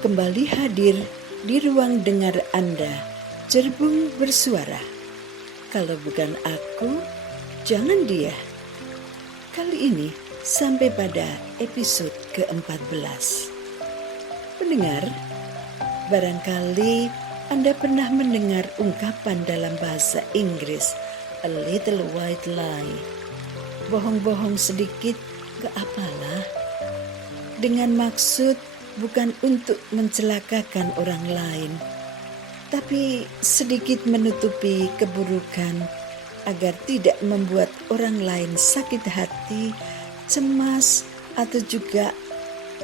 Kembali hadir di ruang dengar Anda, Cerbung Bersuara. Kalau bukan aku, jangan dia. Kali ini sampai pada episode ke-14. Pendengar, barangkali Anda pernah mendengar ungkapan dalam bahasa Inggris, a little white lie. Bohong-bohong sedikit, gak apalah. Dengan maksud bukan untuk mencelakakan orang lain, tapi sedikit menutupi keburukan agar tidak membuat orang lain sakit hati, cemas, atau juga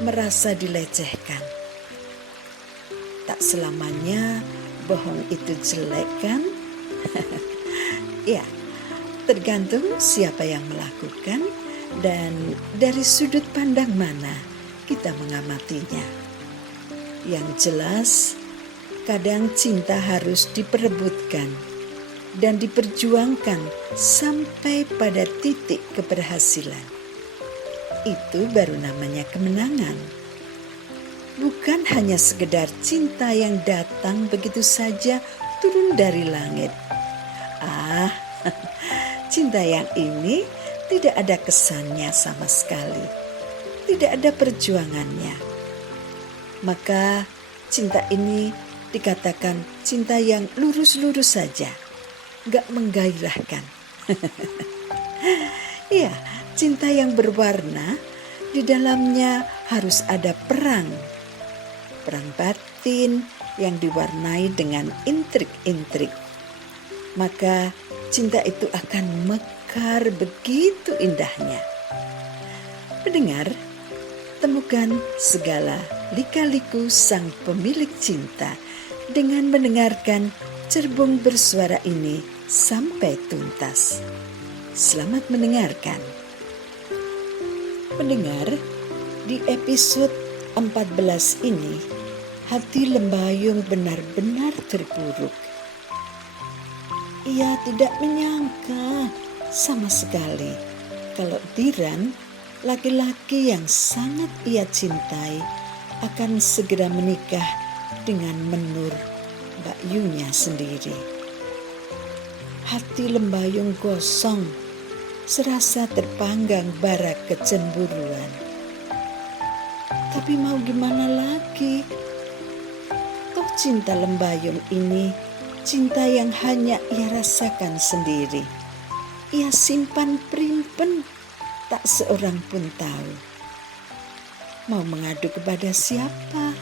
merasa dilecehkan. Tak selamanya bohong itu jelek, kan? Ya, tergantung siapa yang melakukan dan dari sudut pandang mana kita mengamatinya. Yang jelas, kadang cinta harus diperebutkan dan diperjuangkan sampai pada titik keberhasilan. Itu baru namanya kemenangan. Bukan hanya sekedar cinta yang datang begitu saja turun dari langit. Cinta yang ini tidak ada kesannya sama sekali. Tidak ada perjuangannya. Maka cinta ini dikatakan cinta yang lurus-lurus saja, gak menggairahkan. Ya, cinta yang berwarna, di dalamnya harus ada perang batin yang diwarnai dengan intrik-intrik. Maka cinta itu akan mekar begitu indahnya. Pendengar, temukan segala lika-liku sang pemilik cinta dengan mendengarkan Cerbung Bersuara ini sampai tuntas. Selamat mendengarkan. Pendengar, di episode 14 ini, hati Lembayung benar-benar terpuruk. Ia tidak menyangka sama sekali kalau Tiran, laki-laki yang sangat ia cintai, akan segera menikah dengan Menur, Bakyunya sendiri. Hati Lembayung gosong, serasa terpanggang bara kecemburuan. Tapi mau gimana lagi? Toh cinta Lembayung ini cinta yang hanya ia rasakan sendiri. Ia simpan primpen, tak seorang pun tahu. Mau mengadu kepada siapa?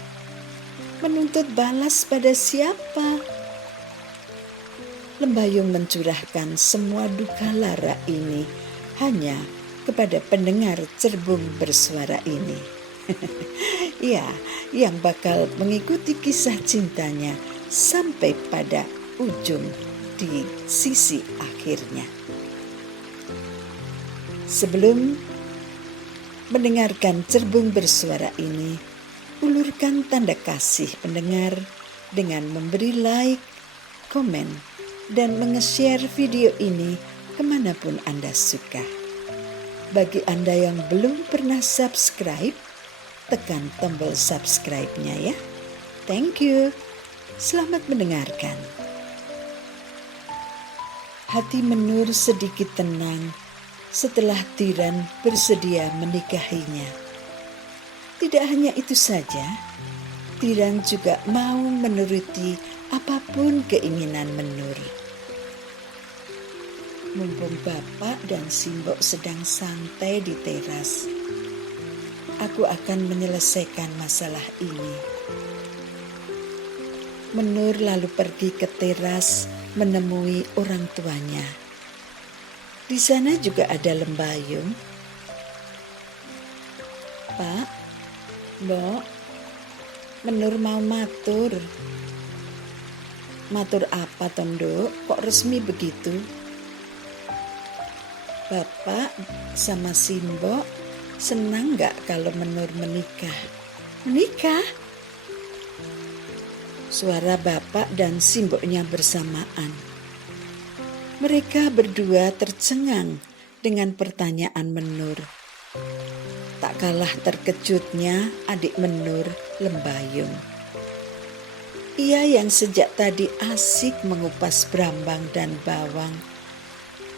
Menuntut balas pada siapa? Lembayung mencurahkan semua duka lara ini hanya kepada pendengar Cerbung Bersuara ini. Ya, yang bakal mengikuti kisah cintanya sampai pada ujung di sisi akhirnya. Sebelum mendengarkan Cerbung Bersuara ini, ulurkan tanda kasih pendengar dengan memberi like, komen, dan menge-share video ini kemanapun Anda suka. Bagi Anda yang belum pernah subscribe, tekan tombol subscribe-nya ya. Thank you. Selamat mendengarkan. Hati Menur sedikit tenang setelah Tiran bersedia menikahinya. Tidak hanya itu saja, Tiran juga mau menuruti apapun keinginan Menur. Mumpung Bapak dan Simbok sedang santai di teras, aku akan menyelesaikan masalah ini. Menur lalu pergi ke teras menemui orang tuanya. Di sana juga ada Lembayung. Pak, Mbok, Menur mau matur. Matur apa Tondo? Kok resmi begitu? Bapak sama Simbok senang gak kalau Menur menikah? Menikah? Suara bapak dan Simboknya bersamaan. Mereka berdua tercengang dengan pertanyaan Menur. Tak kalah terkejutnya adik Menur, Lembayung. Ia yang sejak tadi asik mengupas brambang dan bawang,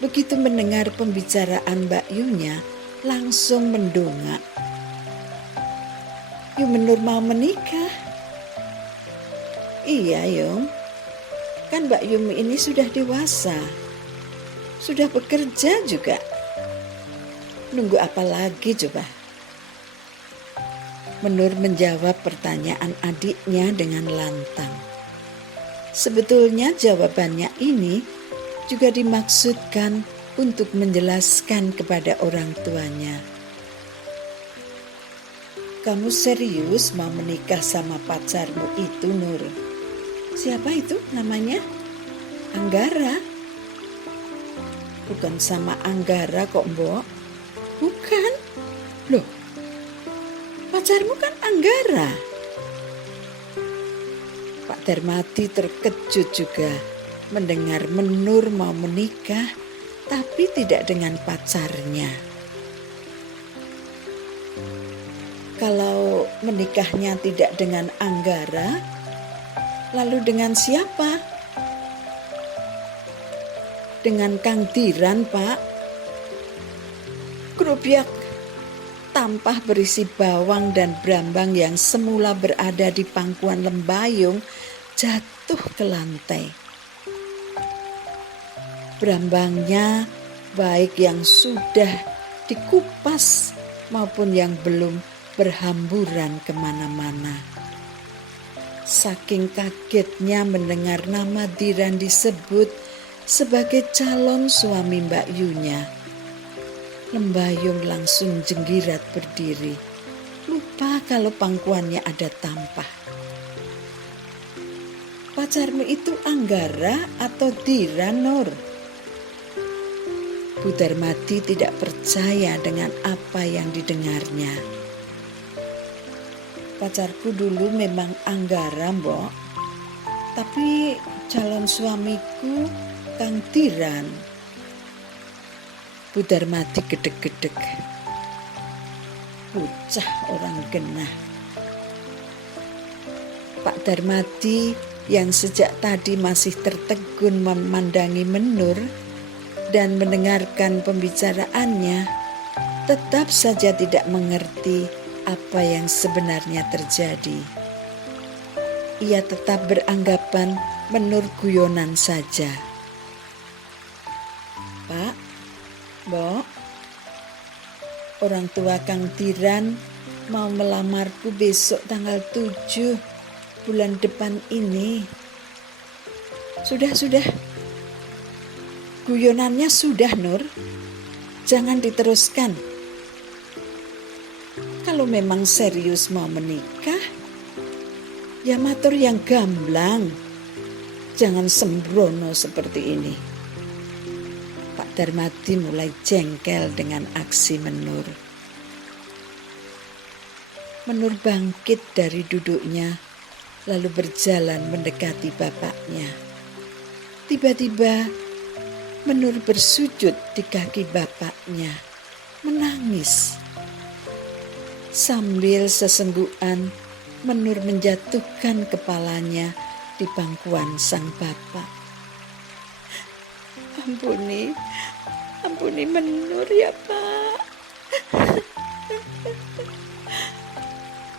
begitu mendengar pembicaraan Mbak Yunya langsung mendongak. "Yu Menur mau menikah?" "Iya Yung, kan Mbak Yumi ini sudah dewasa, sudah bekerja juga. Nunggu apa lagi coba?" Menur menjawab pertanyaan adiknya dengan lantang. Sebetulnya jawabannya ini juga dimaksudkan untuk menjelaskan kepada orang tuanya. "Kamu serius mau menikah sama pacarmu itu, Nur?" "Siapa itu namanya?" "Anggara." "Bukan sama Anggara kok, Mbok." "Bukan? Loh, pacarmu kan Anggara." Pak Darmadi terkejut juga mendengar Menur mau menikah tapi tidak dengan pacarnya. Kalau menikahnya tidak dengan Anggara, lalu dengan siapa? "Dengan Kang Diran, Pak." Kerupiak tampah berisi bawang dan brambang yang semula berada di pangkuan Lembayung jatuh ke lantai. Brambangnya baik yang sudah dikupas maupun yang belum berhamburan kemana-mana. Saking kagetnya mendengar nama Diran disebut sebagai calon suami Mbak Yunya, Lembayung langsung jenggirat berdiri, lupa kalau pangkuannya ada tampah. "Pacarmu itu Anggara atau Diran, Nur?" Bu Darmadi tidak percaya dengan apa yang didengarnya. "Pacarku dulu memang Anggara, Mbok. Tapi calon suamiku Kang Diran." Bu Darmadi gedeg-gedeg. Bocah orang genah. Pak Darmadi yang sejak tadi masih tertegun memandangi Menur dan mendengarkan pembicaraannya, tetap saja tidak mengerti apa yang sebenarnya terjadi. Ia tetap beranggapan Menur guyonan saja. "Pak, Mbok, orang tua Kang Diran mau melamarku besok tanggal 7 bulan depan ini." Sudah. Guyonannya sudah, Nur. Jangan diteruskan. Kalau memang serius mau menikah, ya matur yang gamblang. Jangan sembrono seperti ini. Pak Darmadi mulai jengkel dengan aksi Menur. Menur bangkit dari duduknya, lalu berjalan mendekati bapaknya. Tiba-tiba Menur bersujud di kaki bapaknya, menangis. Sambil sesenggukan, Menur menjatuhkan kepalanya di pangkuan sang bapak. Ampuni Menur ya, Pak.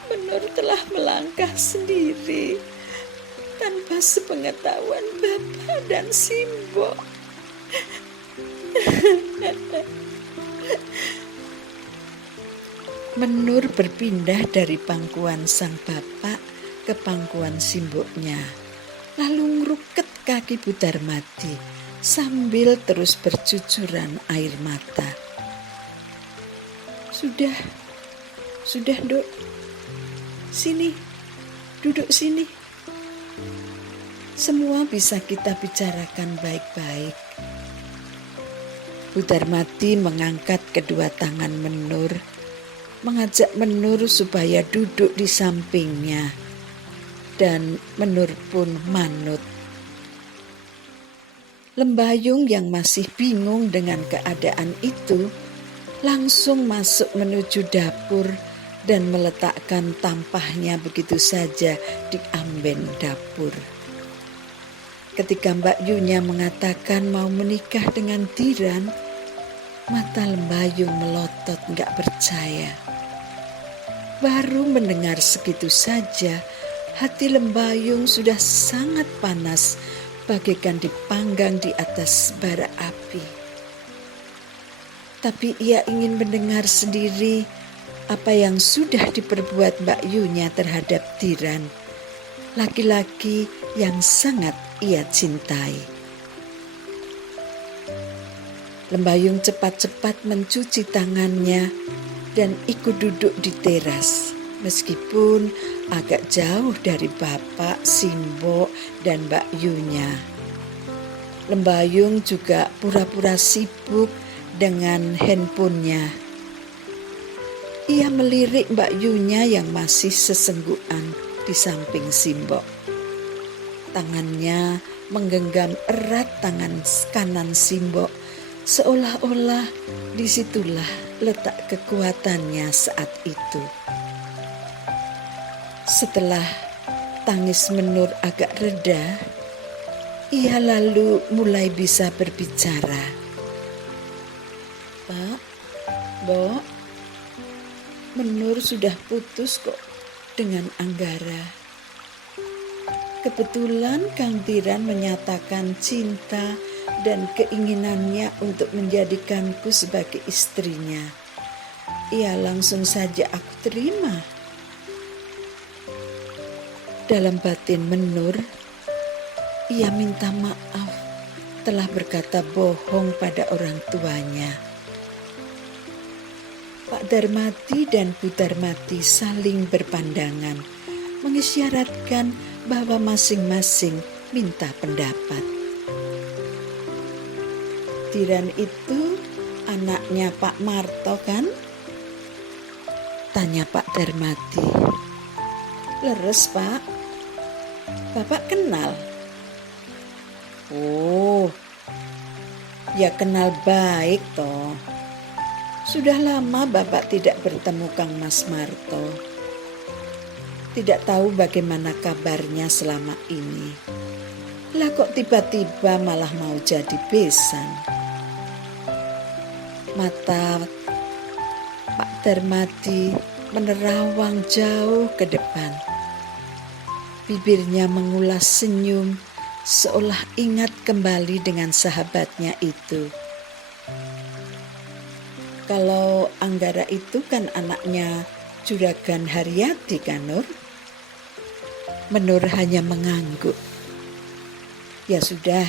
Menur telah melangkah sendiri tanpa sepengetahuan Bapak dan Simbo. Menur berpindah dari pangkuan sang bapak ke pangkuan simboknya, lalu ngeruket kaki Bu Darmadi sambil terus bercucuran air mata. Sudah, Duk. Sini, duduk sini. Semua bisa kita bicarakan baik-baik. Bu Darmadi mengangkat kedua tangan Menur, mengajak Menur supaya duduk di sampingnya, dan Menur pun manut. Lembayung yang masih bingung dengan keadaan itu langsung masuk menuju dapur dan meletakkan tampahnya begitu saja di amben dapur. Ketika Mbak Yunya mengatakan mau menikah dengan Tiran, mata Lembayung melotot gak percaya. Baru mendengar segitu saja, hati Lembayung sudah sangat panas, bagaikan dipanggang di atas bara api. Tapi ia ingin mendengar sendiri apa yang sudah diperbuat Mbak Yunya terhadap Tiran, laki-laki yang sangat ia cintai. Lembayung cepat-cepat mencuci tangannya dan ikut duduk di teras, meskipun agak jauh dari Bapak, Simbo, dan Mbak Yunya. Lembayung juga pura-pura sibuk dengan handphonenya. Ia melirik Mbak Yunya yang masih sesenggukan di samping Simbo. Tangannya menggenggam erat tangan kanan Simbo, seolah-olah disitulah letak kekuatannya saat itu. Setelah tangis Menur agak reda, ia lalu mulai bisa berbicara. Pak, Bo, Menur sudah putus kok dengan Anggara. Kebetulan Kang Tiran menyatakan cinta dan keinginannya untuk menjadikanku sebagai istrinya. Ia langsung saja aku terima. Dalam batin Menur, ia minta maaf telah berkata bohong pada orang tuanya. Pak Darmati dan Bu Darmati saling berpandangan, mengisyaratkan bahwa masing-masing minta pendapat. Tiran itu anaknya Pak Marto kan? Tanya Pak Darmati. Leres Pak, Bapak kenal? Oh, ya kenal baik toh. Sudah lama Bapak tidak bertemu Kang Mas Marto. Tidak tahu bagaimana kabarnya selama ini. Lah kok tiba-tiba malah mau jadi besan. Mata Pak Darmati menerawang jauh ke depan. Bibirnya mengulas senyum, seolah ingat kembali dengan sahabatnya itu. Kalau Anggara itu kan anaknya Juragan Haryati kan Nur? Menur hanya mengangguk. Ya sudah,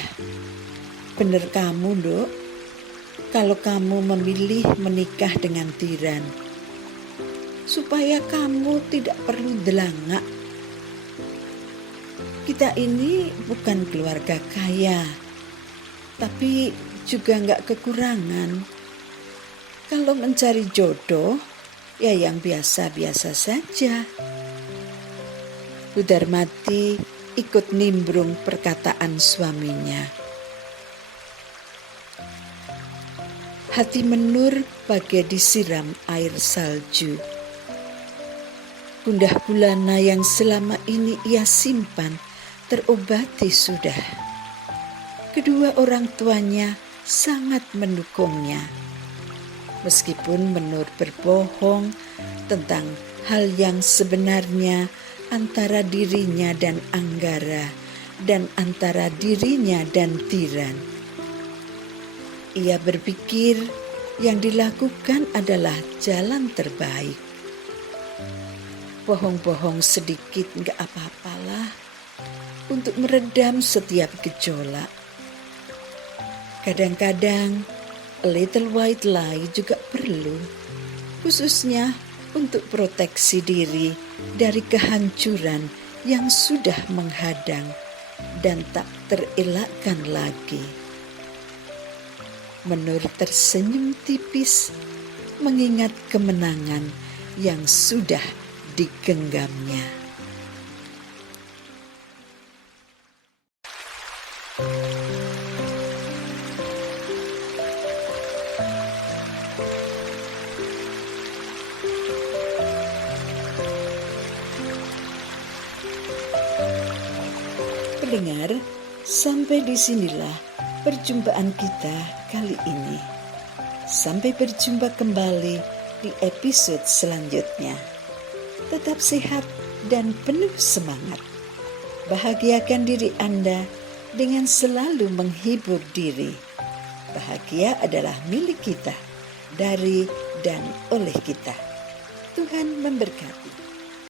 benar kamu Dok. Kalau kamu memilih menikah dengan Tiran, supaya kamu tidak perlu delangak. Kita ini bukan keluarga kaya, tapi juga nggak kekurangan. Kalau mencari jodoh, ya yang biasa-biasa saja. Bu Darmati ikut nimbrung perkataan suaminya. Hati Menur bagai disiram air salju. Gundah gulana yang selama ini ia simpan terobati sudah. Kedua orang tuanya sangat mendukungnya. Meskipun Menur berbohong tentang hal yang sebenarnya antara dirinya dan Anggara dan antara dirinya dan Tiran. Ia berpikir yang dilakukan adalah jalan terbaik. Bohong-bohong sedikit gak apa-apalah untuk meredam setiap gejolak. Kadang-kadang a little white lie juga perlu, khususnya untuk proteksi diri dari kehancuran yang sudah menghadang dan tak terelakkan lagi. Menur tersenyum tipis mengingat kemenangan yang sudah digenggamnya. pendengar, sampai disinilah perjumpaan kita kali ini. Sampai berjumpa kembali di episode selanjutnya. Tetap sehat dan penuh semangat. Bahagiakan diri Anda dengan selalu menghibur diri. Bahagia adalah milik kita, dari dan oleh kita. Tuhan memberkati.